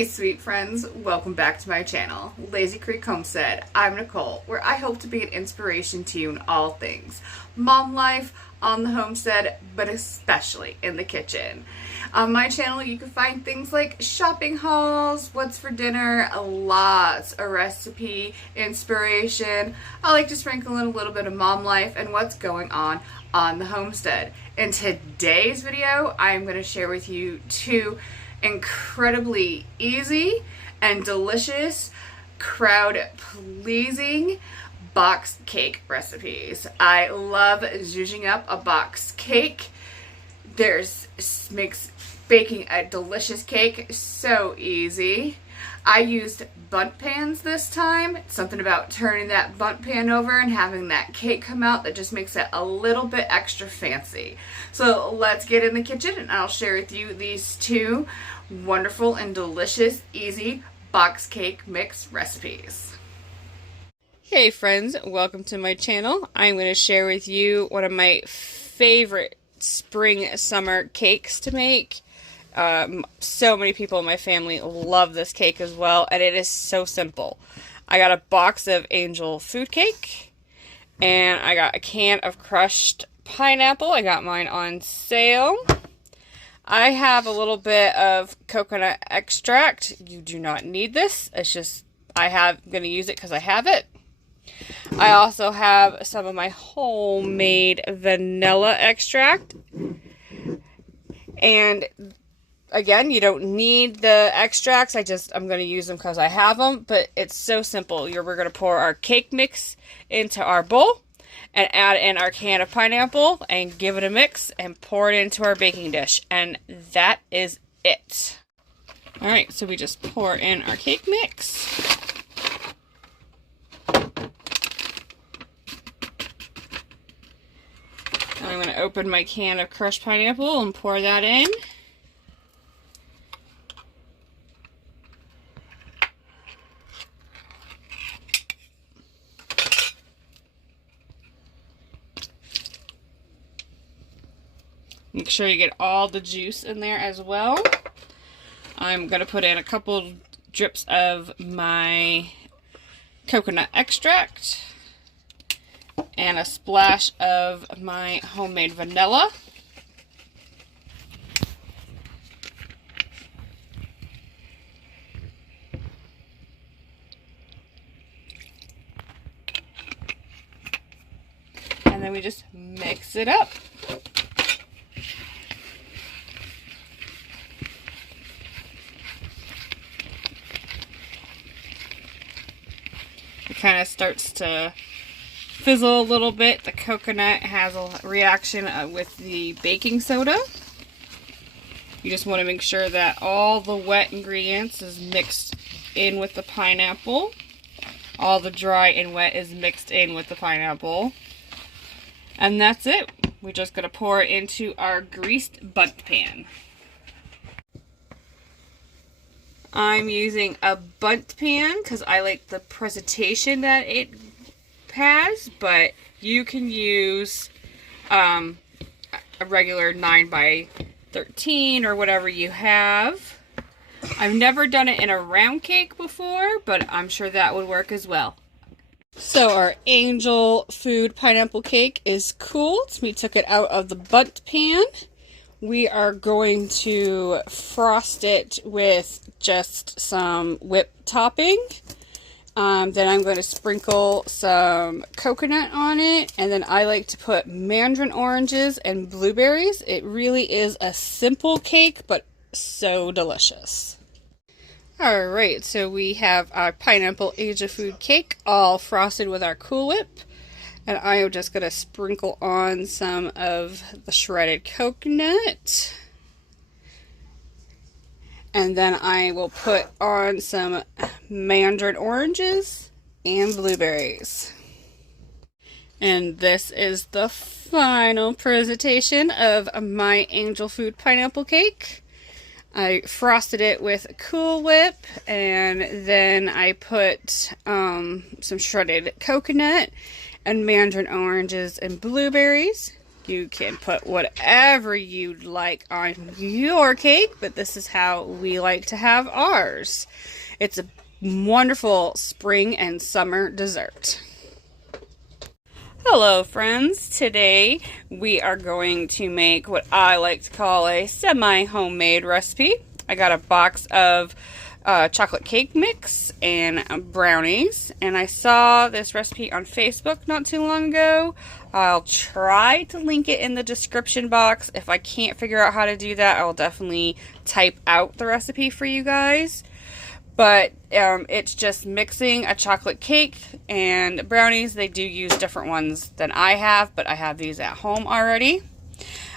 Hey sweet friends, welcome back to my channel, Lazy Creek Homestead. I'm Nicole, where I hope to be an inspiration to you in all things mom life, on the homestead, but especially in the kitchen. On my channel you can find things like shopping hauls, what's for dinner, lots of recipe inspiration. I like to sprinkle in a little bit of mom life and what's going on the homestead. In today's video, I'm going to share with you two incredibly easy and delicious, crowd-pleasing box cake recipes. I love zhuzhing up a box cake. Makes baking a delicious cake so easy. I used bunt pans this time. It's something about turning that bunt pan over and having that cake come out that just makes it a little bit extra fancy. So let's get in the kitchen and I'll share with you these two wonderful and delicious, easy box cake mix recipes. Hey friends, welcome to my channel. I'm going to share with you one of my favorite spring summer cakes to make. So many people in my family love this cake as well, and it is so simple. I got a box of Angel food cake, and I got a can of crushed pineapple. I got mine on sale. I have a little bit of coconut extract. You do not need this. It's just I'm going to use it because I have it. I also have some of my homemade vanilla extract. And again, you don't need the extracts. I'm going to use them because I have them. But it's so simple. We're going to pour our cake mix into our bowl and add in our can of pineapple and give it a mix and pour it into our baking dish. And that is it. Alright, so we just pour in our cake mix. I'm going to open my can of crushed pineapple and pour that in. Make sure you get all the juice in there as well. I'm going to put in a couple drips of my coconut extract and a splash of my homemade vanilla. And then we just mix it up. It kind of starts to fizzle a little bit. The coconut has a reaction with the baking soda. You just want to make sure that all the wet ingredients is mixed in with the pineapple. All the dry and wet is mixed in with the pineapple. And that's it. We're just going to pour it into our greased bunt pan. I'm using a bunt pan because I like the presentation that it has, but you can use a regular 9x13 or whatever you have. I've never done it in a round cake before, but I'm sure that would work as well. So our Angel food pineapple cake is cooled. We took it out of the bunt pan. We are going to frost it with just some whipped topping. Then I'm going to sprinkle some coconut on it. And then I like to put Mandarin oranges and blueberries. It really is a simple cake, but so delicious. Alright, so we have our pineapple Angel food cake all frosted with our Cool Whip. And I am just going to sprinkle on some of the shredded coconut. And then I will put on some Mandarin oranges and blueberries. And this is the final presentation of my Angel food pineapple cake. I frosted it with Cool Whip, and then I put some shredded coconut and Mandarin oranges and blueberries. You can put whatever you'd like on your cake, but this is how we like to have ours. It's a wonderful spring and summer dessert. Hello friends, today we are going to make what I like to call a semi-homemade recipe. I got a box of chocolate cake mix and brownies, and I saw this recipe on Facebook not too long ago. I'll try to link it in the description box. If I can't figure out how to do that, I'll definitely type out the recipe for you guys. But it's just mixing a chocolate cake and brownies. They do use different ones than I have, but I have these at home already.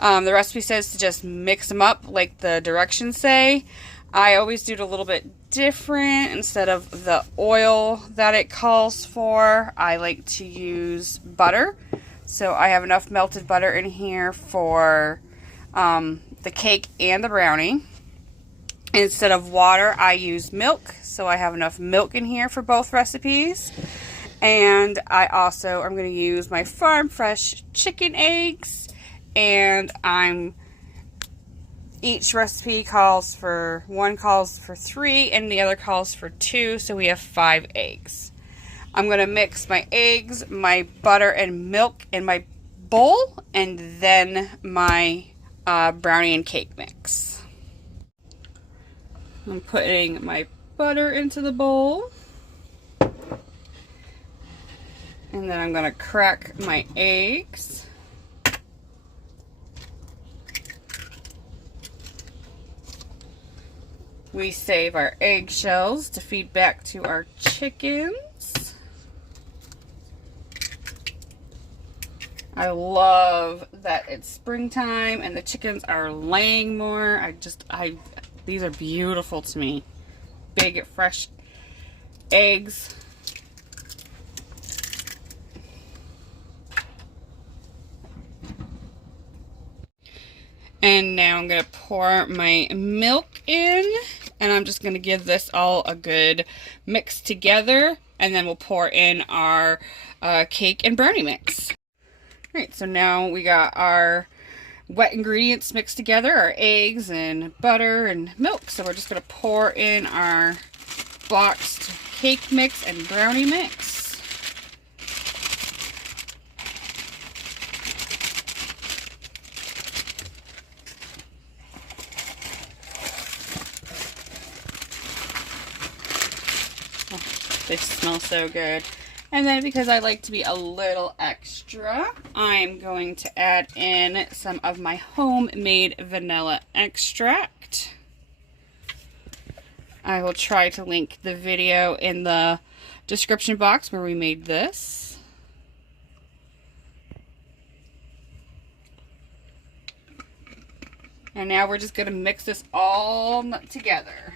The recipe says to just mix them up like the directions say. I always do it a little bit different. Instead of the oil that it calls for, I like to use butter. So I have enough melted butter in here for the cake and the brownie. Instead of water, I use milk, so I have enough milk in here for both recipes. And I'm going to use my farm fresh chicken eggs, and each recipe calls for, one calls for 3 and the other calls for 2, so we have 5 eggs. I'm going to mix my eggs, my butter and milk in my bowl, and then my brownie and cake mix. I'm putting my butter into the bowl, and then I'm going to crack my eggs. We save our eggshells to feed back to our chickens. I love that it's springtime and the chickens are laying more. These are beautiful to me. Big, fresh eggs. And now I'm going to pour my milk in. And I'm just going to give this all a good mix together. And then we'll pour in our cake and brownie mix. Alright, so now we got our wet ingredients mixed together, our eggs and butter and milk. So we're just going to pour in our boxed cake mix and brownie mix. Oh, they smell so good. And then because I like to be a little extra, I'm going to add in some of my homemade vanilla extract. I will try to link the video in the description box where we made this. And now we're just going to mix this all together.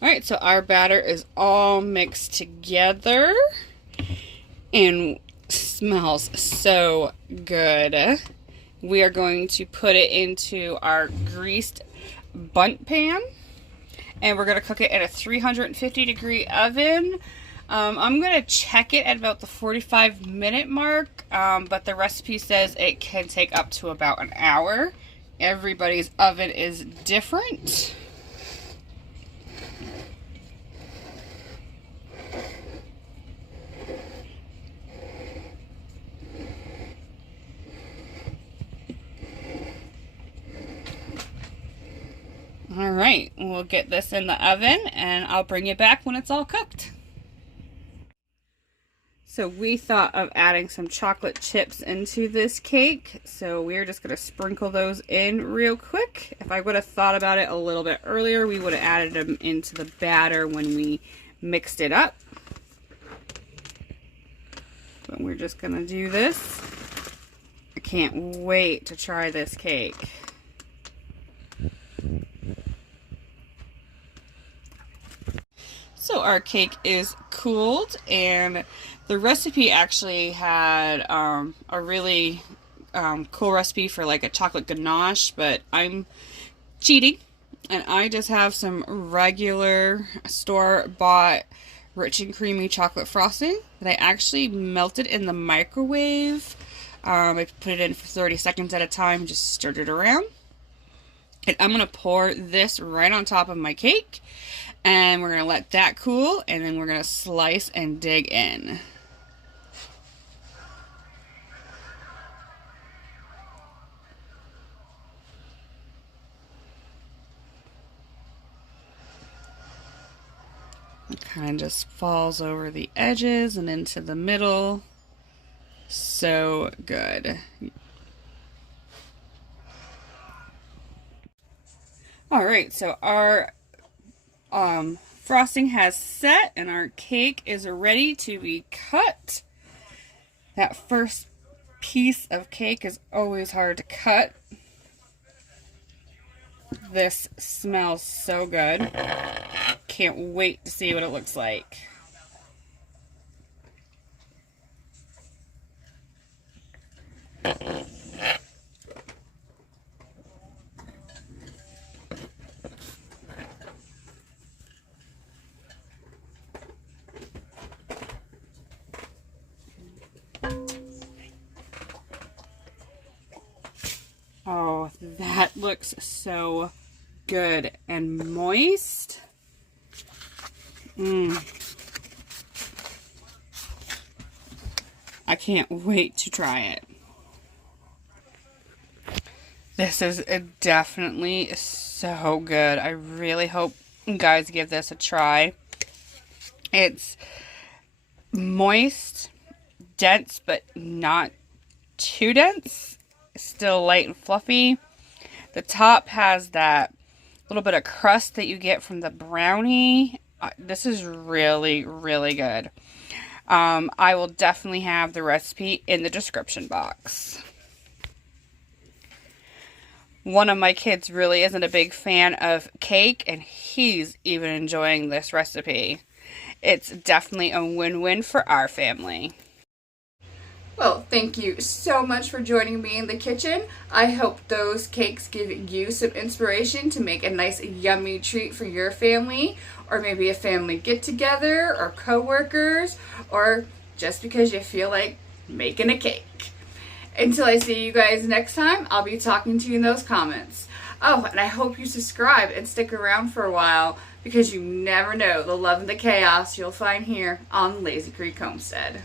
Alright, so our batter is all mixed together and smells so good. We are going to put it into our greased bunt pan, and we're going to cook it at a 350-degree oven. I'm going to check it at about the 45-minute mark, but the recipe says it can take up to about an hour. Everybody's oven is different. Alright, we'll get this in the oven and I'll bring you back when it's all cooked. So we thought of adding some chocolate chips into this cake, so we're just going to sprinkle those in real quick. If I would have thought about it a little bit earlier, we would have added them into the batter when we mixed it up. But we're just going to do this. I can't wait to try this cake. So our cake is cooled, and the recipe actually had a really cool recipe for like a chocolate ganache, but I'm cheating And I just have some regular store-bought rich and creamy chocolate frosting that I actually melted in the microwave. I put it in for 30 seconds at a time, just stirred it around. And I'm going to pour this right on top of my cake. And we're going to let that cool, and then we're going to slice and dig in. It kind of just falls over the edges and into the middle. So good. Alright, so our frosting has set and our cake is ready to be cut. That first piece of cake is always hard to cut. This smells so good. Can't wait to see what it looks like. Oh, that looks so good and moist. I can't wait to try it. This is definitely so good. I really hope you guys give this a try. It's moist, dense, but not too dense. Still light and fluffy. The top has that little bit of crust that you get from the brownie. This is really, really good. I will definitely have the recipe in the description box. One of my kids really isn't a big fan of cake, and he's even enjoying this recipe. It's definitely a win-win for our family. Well, thank you so much for joining me in the kitchen. I hope those cakes give you some inspiration to make a nice yummy treat for your family, or maybe a family get-together, or co-workers, or just because you feel like making a cake. Until I see you guys next time, I'll be talking to you in those comments. Oh, and I hope you subscribe and stick around for a while, because you never know the love and the chaos you'll find here on Lazy Creek Homestead.